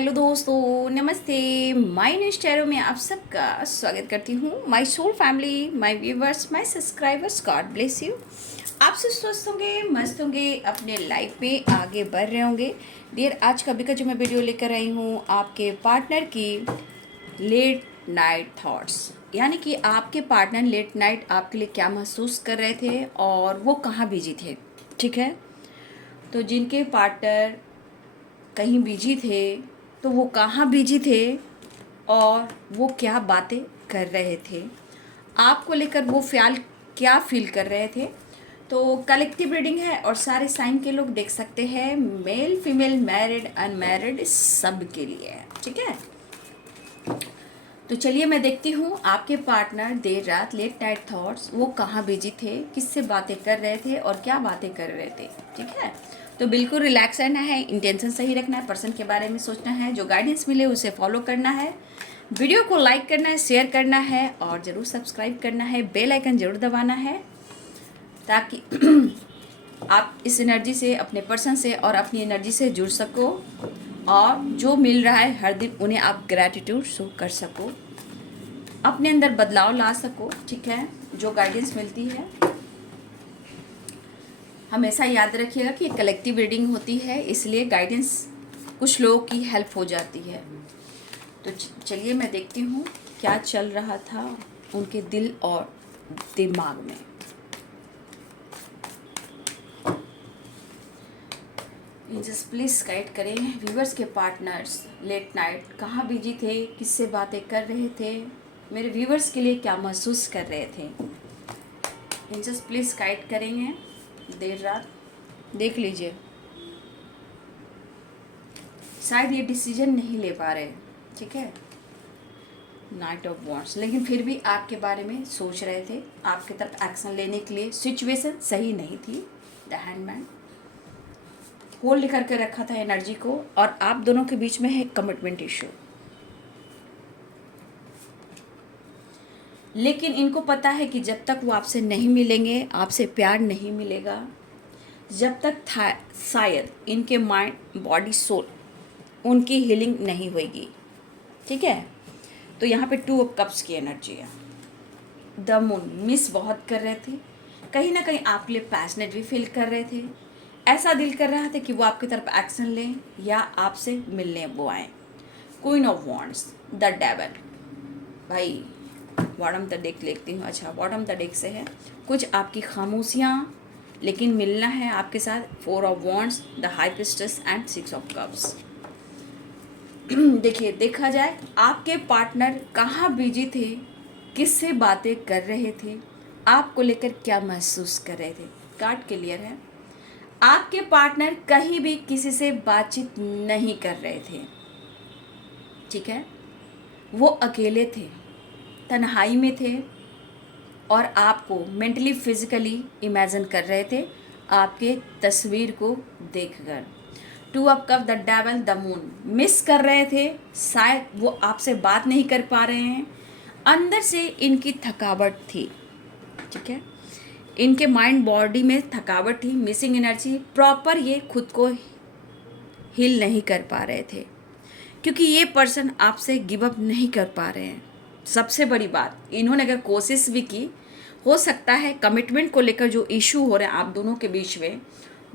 Hello दोस्तों, नमस्ते। My name tarot में आप सबका स्वागत करती हूँ। My soul family, my viewers, my subscribers, God bless you. आप सब स्वस्थ होंगे, मस्त होंगे, अपने लाइफ में आगे बढ़ रहे होंगे। डियर, आज का जो मैं वीडियो लेकर आई हूँ आपके पार्टनर की लेट नाइट थॉट्स, यानी कि आपके पार्टनर लेट नाइट आपके लिए क्या महसूस कर रहे थे और वो कहाँ बिजी थे। ठीक है, तो जिनके पार्टनर कहीं बिजी थे तो वो कहाँ बिजी थे और वो क्या बातें कर रहे थे, आपको लेकर वो क्या फील कर रहे थे। तो कलेक्टिव रीडिंग है और सारे साइन के लोग देख सकते हैं, मेल फीमेल मैरिड अनमैरिड सब के लिए है। ठीक है, तो चलिए मैं देखती हूँ आपके पार्टनर देर रात लेट नाइट थॉट्स वो कहाँ बिजी थे, किससे बातें कर रहे थे और क्या बातें कर रहे थे। ठीक है, तो बिल्कुल रिलैक्स रहना है, इंटेंशन सही रखना है, पर्सन के बारे में सोचना है, जो गाइडेंस मिले उसे फॉलो करना है, वीडियो को लाइक करना है, शेयर करना है और ज़रूर सब्सक्राइब करना है, बेल आइकन ज़रूर दबाना है ताकि आप इस एनर्जी से, अपने पर्सन से और अपनी एनर्जी से जुड़ सको और जो मिल रहा है हर दिन उन्हें आप ग्रैटिट्यूड शो कर सको, अपने अंदर बदलाव ला सको। ठीक है, जो गाइडेंस मिलती है हमेशा याद रखिएगा कि कलेक्टिव रीडिंग होती है, इसलिए गाइडेंस कुछ लोगों की हेल्प हो जाती है। तो चलिए मैं देखती हूँ क्या चल रहा था उनके दिल और दिमाग में। जस्ट प्लीज़ गाइड करें व्यूवर्स के पार्टनर्स लेट नाइट कहाँ बिजी थे, किससे बातें कर रहे थे, मेरे व्यूवर्स के लिए क्या महसूस कर रहे थे। जस्ट प्लीज़ गाइड करेंगे देर रात। देख लीजिए, शायद ये डिसीजन नहीं ले पा रहे। ठीक है, नाइट ऑफ वॉन्ड्स, लेकिन फिर भी आपके बारे में सोच रहे थे, आपकी तरफ एक्शन लेने के लिए सिचुएशन सही नहीं थी। द हैंडमैन होल्ड करके रखा था एनर्जी को और आप दोनों के बीच में है कमिटमेंट इशू। लेकिन इनको पता है कि जब तक वो आपसे नहीं मिलेंगे, आपसे प्यार नहीं मिलेगा, जब तक शायद इनके माइंड बॉडी सोल उनकी हीलिंग नहीं होगी। ठीक है, तो यहाँ पे 2 ऑफ कप्स की एनर्जी है। द मून मिस बहुत कर रहे थे, कहीं ना कहीं आपके लिए पैशनेट भी फील कर रहे थे, ऐसा दिल कर रहा था कि वो आपकी तरफ एक्शन लें या आपसे मिलने वो आए। Queen of wands, the devil. भाई बॉटम द डेक लिखती हूँ। अच्छा, बॉटम द डेक से है कुछ आपकी खामोशियाँ, लेकिन मिलना है आपके साथ। 4 of wands, the high priestess and 6 of cups. देखिए, देखा जाए आपके पार्टनर कहाँ बिजी थे, किससे बातें कर रहे थे, आपको लेकर क्या महसूस कर रहे थे। कार्ड क्लियर है, आपके पार्टनर कहीं भी किसी से बातचीत नहीं कर रहे थे। ठीक है, वो अकेले थे, तन्हाई में थे और आपको मेंटली फिजिकली इमेजिन कर रहे थे आपके तस्वीर को देखकर। 2 of cup, the devil, the moon. Miss कर रहे थे, शायद वो आपसे बात नहीं कर पा रहे हैं, अंदर से इनकी थकावट थी। ठीक है, इनके माइंड बॉडी में थकावट थी, मिसिंग एनर्जी, प्रॉपर ये खुद को हील नहीं कर पा रहे थे क्योंकि ये पर्सन आपसे गिव अप नहीं कर पा रहे हैं। सबसे बड़ी बात, इन्होंने अगर कोशिश भी की, हो सकता है कमिटमेंट को लेकर जो इशू हो रहे हैं आप दोनों के बीच में,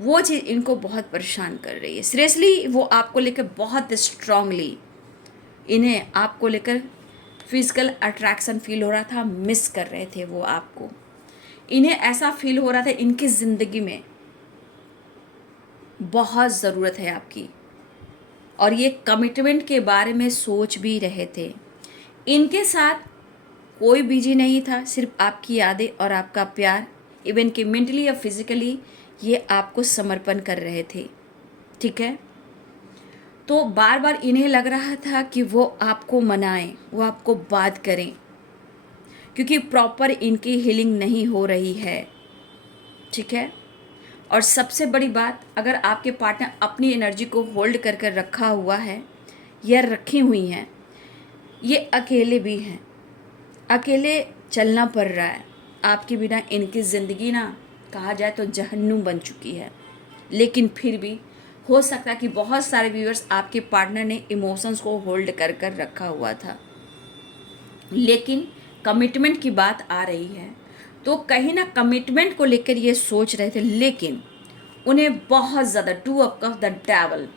वो चीज़ इनको बहुत परेशान कर रही है। सीरियसली वो आपको लेकर बहुत स्ट्रांगली, इन्हें आपको लेकर फिजिकल अट्रैक्शन फील हो रहा था, मिस कर रहे थे वो आपको। इन्हें ऐसा फील हो रहा था इनकी ज़िंदगी में बहुत ज़रूरत है आपकी और ये कमिटमेंट के बारे में सोच भी रहे थे। इनके साथ कोई बिजी नहीं था, सिर्फ आपकी यादें और आपका प्यार। इवन कि मेंटली या फिजिकली ये आपको समर्पण कर रहे थे। ठीक है, तो बार बार इन्हें लग रहा था कि वो आपको मनाएं, वो आपको बात करें, क्योंकि प्रॉपर इनकी हीलिंग नहीं हो रही है। ठीक है, और सबसे बड़ी बात, अगर आपके पार्टनर अपनी एनर्जी को होल्ड कर कर रखा हुआ है या रखी हुई हैं, ये अकेले भी हैं, अकेले चलना पड़ रहा है आपके बिना। इनकी ज़िंदगी ना कहा जाए तो जहन्नुम बन चुकी है, लेकिन फिर भी हो सकता है कि बहुत सारे व्यूअर्स आपके पार्टनर ने इमोशंस को होल्ड कर कर रखा हुआ था, लेकिन कमिटमेंट की बात आ रही है तो कहीं ना कमिटमेंट को लेकर ये सोच रहे थे, लेकिन उन्हें बहुत ज़्यादा two of cups, the devil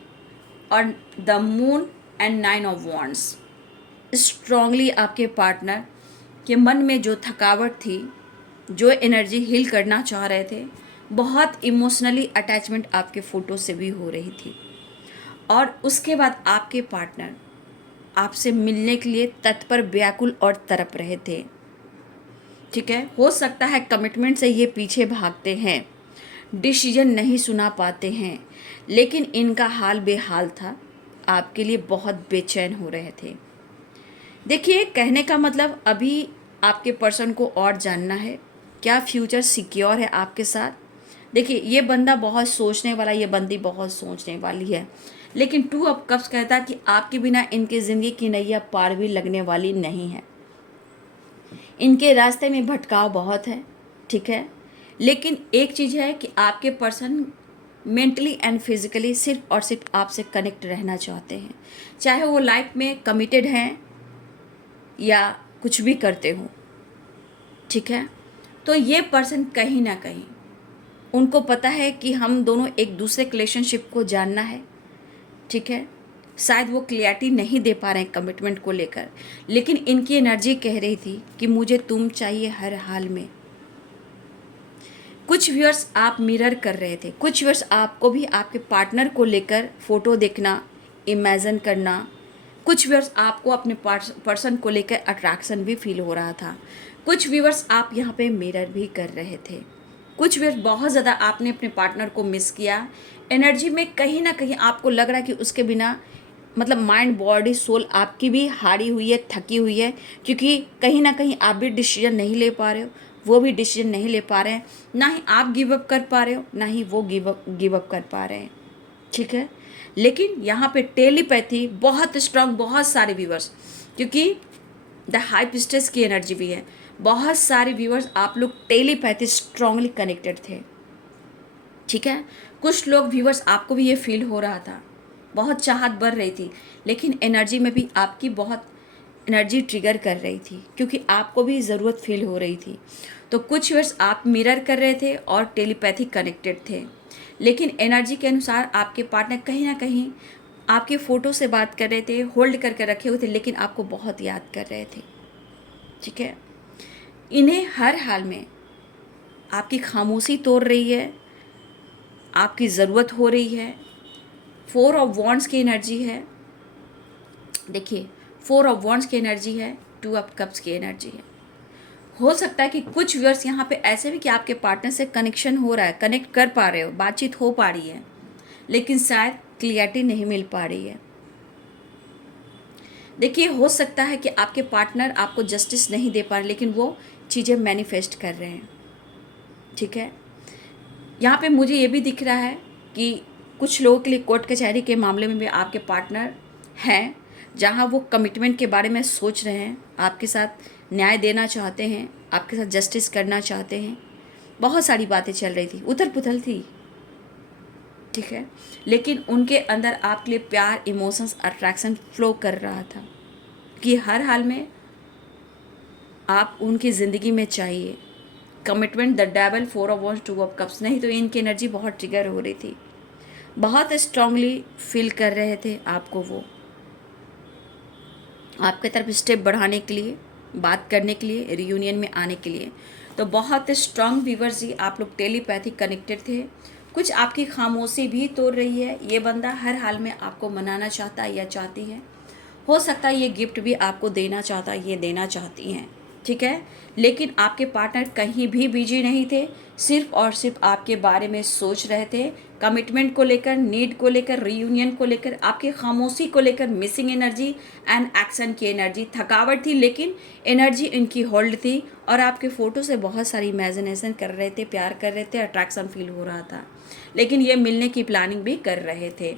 और the moon and nine of wands, strongly आपके पार्टनर के मन में जो थकावट थी, जो एनर्जी हील करना चाह रहे थे, बहुत इमोशनली अटैचमेंट आपके फ़ोटो से भी हो रही थी। और उसके बाद आपके पार्टनर आपसे मिलने के लिए तत्पर, व्याकुल और तड़प रहे थे। ठीक है, हो सकता है कमिटमेंट से ये पीछे भागते हैं, डिसीजन नहीं सुना पाते हैं, लेकिन इनका हाल बेहाल था, आपके लिए बहुत बेचैन हो रहे थे। देखिए, कहने का मतलब अभी आपके पर्सन को और जानना है, क्या फ्यूचर सिक्योर है आपके साथ। देखिए, ये बंदा बहुत सोचने वाला, ये बंदी बहुत सोचने वाली है, लेकिन टू ऑफ कप्स कहता है कि आपके बिना इनकी ज़िंदगी की नैया पार भी लगने वाली नहीं है। इनके रास्ते में भटकाव बहुत है, ठीक है, लेकिन एक चीज़ है कि आपके पर्सन मेंटली एंड फिजिकली सिर्फ और सिर्फ आपसे कनेक्ट रहना चाहते हैं, चाहे वो लाइफ में कमिटेड हैं या कुछ भी करते हो। ठीक है, तो ये पर्सन कहीं ना कहीं उनको पता है कि हम दोनों एक दूसरे के रिलेशनशिप को जानना है। ठीक है, शायद वो क्लियरिटी नहीं दे पा रहे हैं कमिटमेंट को लेकर, लेकिन इनकी एनर्जी कह रही थी कि मुझे तुम चाहिए हर हाल में। कुछ व्यूअर्स आप मिरर कर रहे थे, कुछ व्यूअर्स आपको भी आपके पार्टनर को लेकर फ़ोटो देखना, इमेजिन करना, कुछ व्यूअर्स आपको अपने पर्सन को लेकर अट्रैक्शन भी फील हो रहा था, कुछ व्यूअर्स आप यहाँ पे मिरर भी कर रहे थे, कुछ व्यूअर्स बहुत ज़्यादा आपने अपने पार्टनर को मिस किया। एनर्जी में कहीं ना कहीं आपको लग रहा है कि उसके बिना मतलब माइंड बॉडी सोल आपकी भी हारी हुई है, थकी हुई है, क्योंकि कहीं ना कहीं आप भी डिसीजन नहीं ले पा रहे हो, वो भी डिसीजन नहीं ले पा रहे हैं, ना ही आप गिव अप कर पा रहे हो, ना ही वो गिव अप कर पा रहे हैं। ठीक है, लेकिन यहाँ पे टेलीपैथी बहुत स्ट्रांग, बहुत सारे व्यूअर्स, क्योंकि द हाई पिस्टस की एनर्जी भी है, बहुत सारे व्यूअर्स आप लोग टेलीपैथी स्ट्रांगली कनेक्टेड थे। ठीक है, कुछ लोग व्यूअर्स आपको भी ये फील हो रहा था, बहुत चाहत बढ़ रही थी, लेकिन एनर्जी में भी आपकी बहुत एनर्जी ट्रिगर कर रही थी, क्योंकि आपको भी ज़रूरत फील हो रही थी। तो कुछ व्यूअर्स आप मिरर कर रहे थे और टेलीपैथी कनेक्टेड थे, लेकिन एनर्जी के अनुसार आपके पार्टनर कहीं ना कहीं आपके फ़ोटो से बात कर रहे थे, होल्ड करके रखे हुए थे, लेकिन आपको बहुत याद कर रहे थे। ठीक है, इन्हें हर हाल में आपकी खामोशी तोड़ रही है, आपकी ज़रूरत हो रही है। 4 ऑफ वॉन्ड्स की एनर्जी है, देखिए 4 ऑफ वॉन्ड्स की एनर्जी है, 2 ऑफ कप्स की एनर्जी है। हो सकता है कि कुछ व्यूअर्स यहाँ पे ऐसे भी कि आपके पार्टनर से कनेक्शन हो रहा है, कनेक्ट कर पा रहे हो, बातचीत हो पा रही है, लेकिन शायद क्लियरिटी नहीं मिल पा रही है। देखिए, हो सकता है कि आपके पार्टनर आपको जस्टिस नहीं दे पा रहे, लेकिन वो चीज़ें मैनिफेस्ट कर रहे हैं। ठीक है, यहाँ पे मुझे ये भी दिख रहा है कि कुछ लोगों के लिए कोर्ट कचहरी के मामले में भी आपके पार्टनर हैं, जहाँ वो कमिटमेंट के बारे में सोच रहे हैं, आपके साथ न्याय देना चाहते हैं, आपके साथ जस्टिस करना चाहते हैं। बहुत सारी बातें चल रही थी, उथल पुथल थी। ठीक है, लेकिन उनके अंदर आपके लिए प्यार, इमोशंस, अट्रैक्शन फ्लो कर रहा था कि हर हाल में आप उनकी ज़िंदगी में चाहिए। Commitment, the devil, 4 of wands, 2 of cups, नहीं तो इनकी एनर्जी बहुत ट्रिगर हो रही थी, बहुत स्ट्रांगली फील कर रहे थे आपको, वो आपके तरफ स्टेप बढ़ाने के लिए, बात करने के लिए, रियूनियन में आने के लिए। तो बहुत स्ट्रांग व्यूअर्स जी आप लोग टेलीपैथी कनेक्टेड थे। कुछ आपकी खामोशी भी तोड़ रही है, ये बंदा हर हाल में आपको मनाना चाहता है या चाहती है। हो सकता है ये गिफ्ट भी आपको देना चाहता है, ये देना चाहती हैं। ठीक है, लेकिन आपके पार्टनर कहीं भी बिजी नहीं थे, सिर्फ और सिर्फ आपके बारे में सोच रहे थे, कमिटमेंट को लेकर, नीड को लेकर, रीयूनियन को लेकर, आपकी खामोशी को लेकर, मिसिंग एनर्जी एंड एक्शन की एनर्जी। थकावट थी, लेकिन एनर्जी इनकी होल्ड थी, और आपके फ़ोटो से बहुत सारी इमेजिनेशन कर रहे थे, प्यार कर रहे थे, अट्रैक्शन फील हो रहा था, लेकिन ये मिलने की प्लानिंग भी कर रहे थे।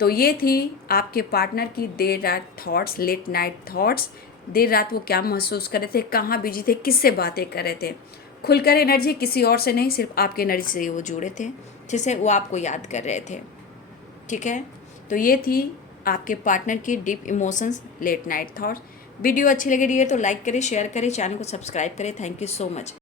तो ये थी आपके पार्टनर की देर रात थॉट्स, लेट नाइट थॉट्स। देर रात वो क्या महसूस कर रहे थे, कहाँ बिजी थे, किससे बातें कर रहे थे। खुलकर एनर्जी किसी और से नहीं, सिर्फ आपकी एनर्जी से वो जुड़े थे, जिसे वो आपको याद कर रहे थे। ठीक है। तो ये थी आपके पार्टनर की deep emotions, late night thoughts. Video अच्छी लगी रही है तो लाइक करें, शेयर करें, चैनल को सब्सक्राइब करें। Thank you so much.